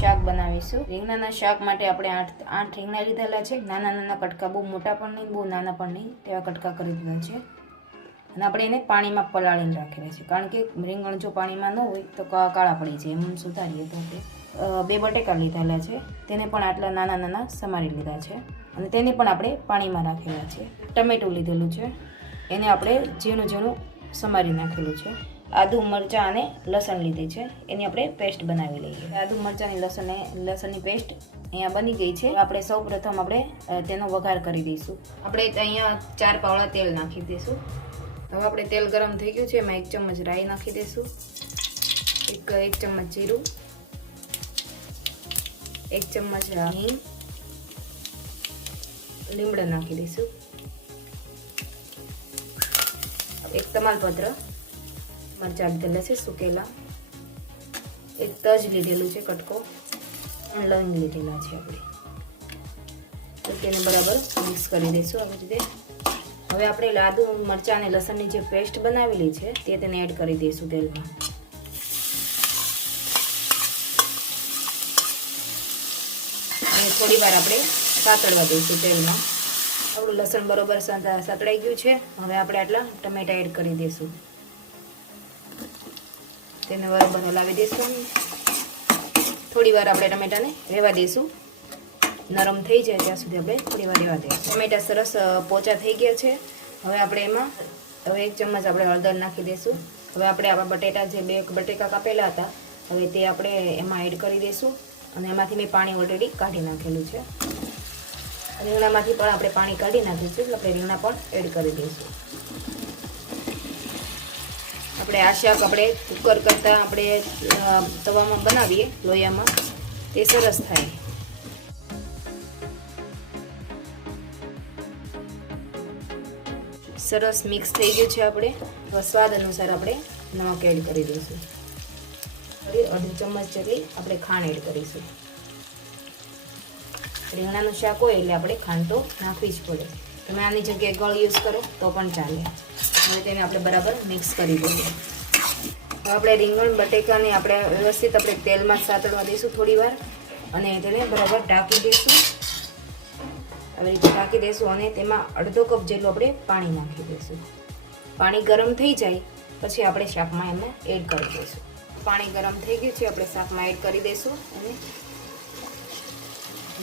શાક બનાવીશું। રીંગણાના શાક માટે આપણે 8 રીંગણા લીધેલા છે। નાના નાના કટકા, બહુ મોટા પણ નહીં બહુ નાના પણ નહીં તેવા કટકા કરી દીધા છે અને આપણે એને પાણીમાં પલાળીને રાખેલા છે, કારણ કે રીંગણ જો પાણીમાં ન હોય તો કાળા પડી જાય, એમ સુધારીએ તો આપણે 2 બટેકા લીધેલા છે, તેને પણ આટલા નાના નાના સમારી લીધા છે અને તેને પણ આપણે પાણીમાં રાખેલા છે। ટમેટું લીધેલું છે, એને આપણે ઝીણું ઝીણું સમારી નાખેલું છે। આદુ મરચાં અને લસણ લીધી છે, એની આપણે પેસ્ટ બનાવી લઈએ। આદુ મરચાંની લસણની પેસ્ટ અહીંયા બની ગઈ છે। આપણે સૌપ્રથમ આપણે તેનો વઘાર કરી દઈશું। આપણે અહીંયા 4 પાવડા તેલ નાખી દઈશું। હવે આપણે તેલ ગરમ થઈ ગયું છે, એમાં 1 ચમચ રાઈ નાખી દઈશું, 1 ચમચ જીરું, 1 ચમચ હિંગ, લીમડા નાખી દઈશું, 1 તમાલપત્ર, મરચાં લીધેલા છે સુકેલા, 1 તજ લીધેલું છે કટકો, અને લવિંગ લીધેલા છે આપણે, તો તેને બરાબર મિક્સ કરી દઈશું આવી રીતે। હવે આપણે આદુ મરચાં અને લસણની જે પેસ્ટ બનાવેલી છે તે તેને એડ કરી દઈશું તેલમાં। અને થોડી વાર આપણે સાતળવા દઈશું તેલમાં। આપણું લસણ બરોબર સાતળાઈ ગયું છે। હવે આપણે આટલા ટમેટા એડ કરી દઈશું, તેને બરાબર હલાવી દઈશું। થોડી વાર આપણે ટમેટાને રહેવા દઈશું, નરમ થઈ જાય ત્યાં સુધી આપણે થોડી વાર રહેવા દઈશું। ટમેટા સરસ પોચા થઈ ગયા છે। હવે આપણે એમાં 1 ચમચ આપણે હળદર નાખી દઈશું। હવે આપણે આપણા બટેટા જે 2 બટેકા કાપેલા હતા હવે તે આપણે એમાં એડ કરી દઈશું અને એમાંથી મેં પાણી ઓલરેડી કાઢી નાખેલું છે। રીંગણામાંથી પણ આપણે પાણી કાઢી નાખીશું, એટલે આપણે રીંગણા પણ એડ કરી દઈશું। આપણે આ શાક આપણે કુકર કરતાં આપણે તવામાં બનાવીએ લોયામાં તે સરસ થાય। સરસ મિક્સ થઈ ગયું છે। આપણે સ્વાદ અનુસાર આપણે નમક એડ કરી દઈશું, અડધી ચમચ જેટલી આપણે ખાંડ એડ કરીશું। રીંગણાનું શાક હોય એટલે આપણે ખાંડ તો નાખવી જ પડે, તમે આની જગ્યાએ ગળ યુઝ કરો તો પણ ચાલે। હવે તેને આપણે બરાબર મિક્સ કરી દઈએ। હવે આપણે રીંગણ બટેકાને આપણે વ્યવસ્થિત આપણે તેલમાં સાતળવા દઈશું થોડી વાર અને તેને બરાબર ઢાંકી દઈશું। આવી રીતે ઢાંકી દઈશું અને તેમાં અડધો કપ જેટલું આપણે પાણી નાખી દઈશું। પાણી ગરમ થઈ જાય પછી આપણે શાકમાં એમાં એડ કરી દઈશું। પાણી ગરમ થઈ ગયું છે, આપણે શાકમાં એડ કરી દઈશું અને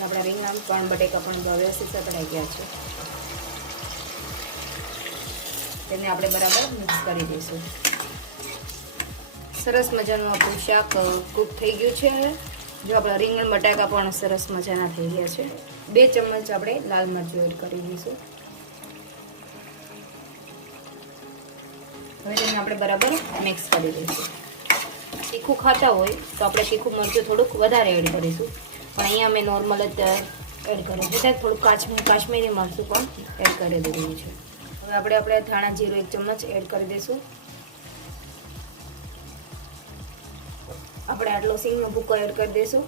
આપણા રીંગણા પણ બટેકા પણ વ્યવસ્થિત સતળાઈ ગયા છે, તેને આપણે બરાબર મિક્સ કરી દઈશું। સરસ મજાનું આપણું શાક કૂક થઈ ગયું છે। જો આપણા રીંગણ બટાકા પણ સરસ મજાના થઈ ગયા છે। 2 ચમચ આપણે લાલ મરચું એડ કરી દઈશું। હવે તેને આપણે બરાબર મિક્સ કરી દઈશું। તીખું ખાતા હોય તો આપણે તીખું મરચું થોડુંક વધારે એડ કરીશું, પણ અહીંયા મેં નોર્મલ જ એડ કર્યું છે, થોડુંક કાશ્મીરી મરચું પણ એડ કરી દીધું છે। હવે આપણે ધાણા જીરું 1 ચમચ એડ કરી દઈશું। આપણે આટલો સિંગનો ભૂકો એડ કરી દઈશું।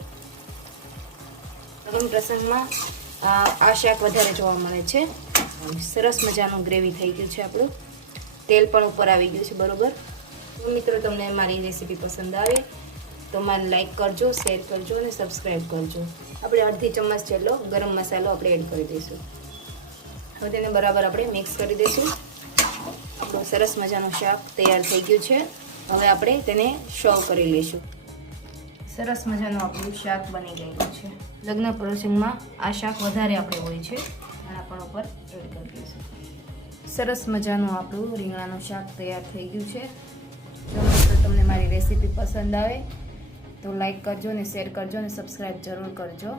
લગ્ન પ્રસંગમાં આ શાક વધારે જોવા મળે છે। સરસ મજાનું ગ્રેવી થઈ ગયું છે, આપણું તેલ પણ ઉપર આવી ગયું છે બરોબર। મિત્રો તમને મારી રેસીપી પસંદ આવે તો મને લાઈક કરજો, શેર કરજો અને સબસ્ક્રાઈબ કરજો। આપણે અડધી ચમચ જેટલો ગરમ મસાલો આપણે એડ કરી દઈશું। હવે તેને બરાબર આપણે મિક્સ કરી દઈશું। આપણું સરસ મજાનું શાક તૈયાર થઈ ગયું છે। હવે આપણે તેને સર્વ કરી લઈશું। સરસ મજાનું આપણું શાક બની ગયું છે। લગ્ન પ્રસંગમાં આ શાક વધારે આપણે હોય છે, આના પણ ઉપર એડ કરી દઈશું। સરસ મજાનું આપણું રીંગણાનું શાક તૈયાર થઈ ગયું છે। જો મિત્રો તમને મારી રેસીપી પસંદ આવે તો લાઈક કરજો અને શેર કરજો અને સબસ્ક્રાઈબ જરૂર કરજો।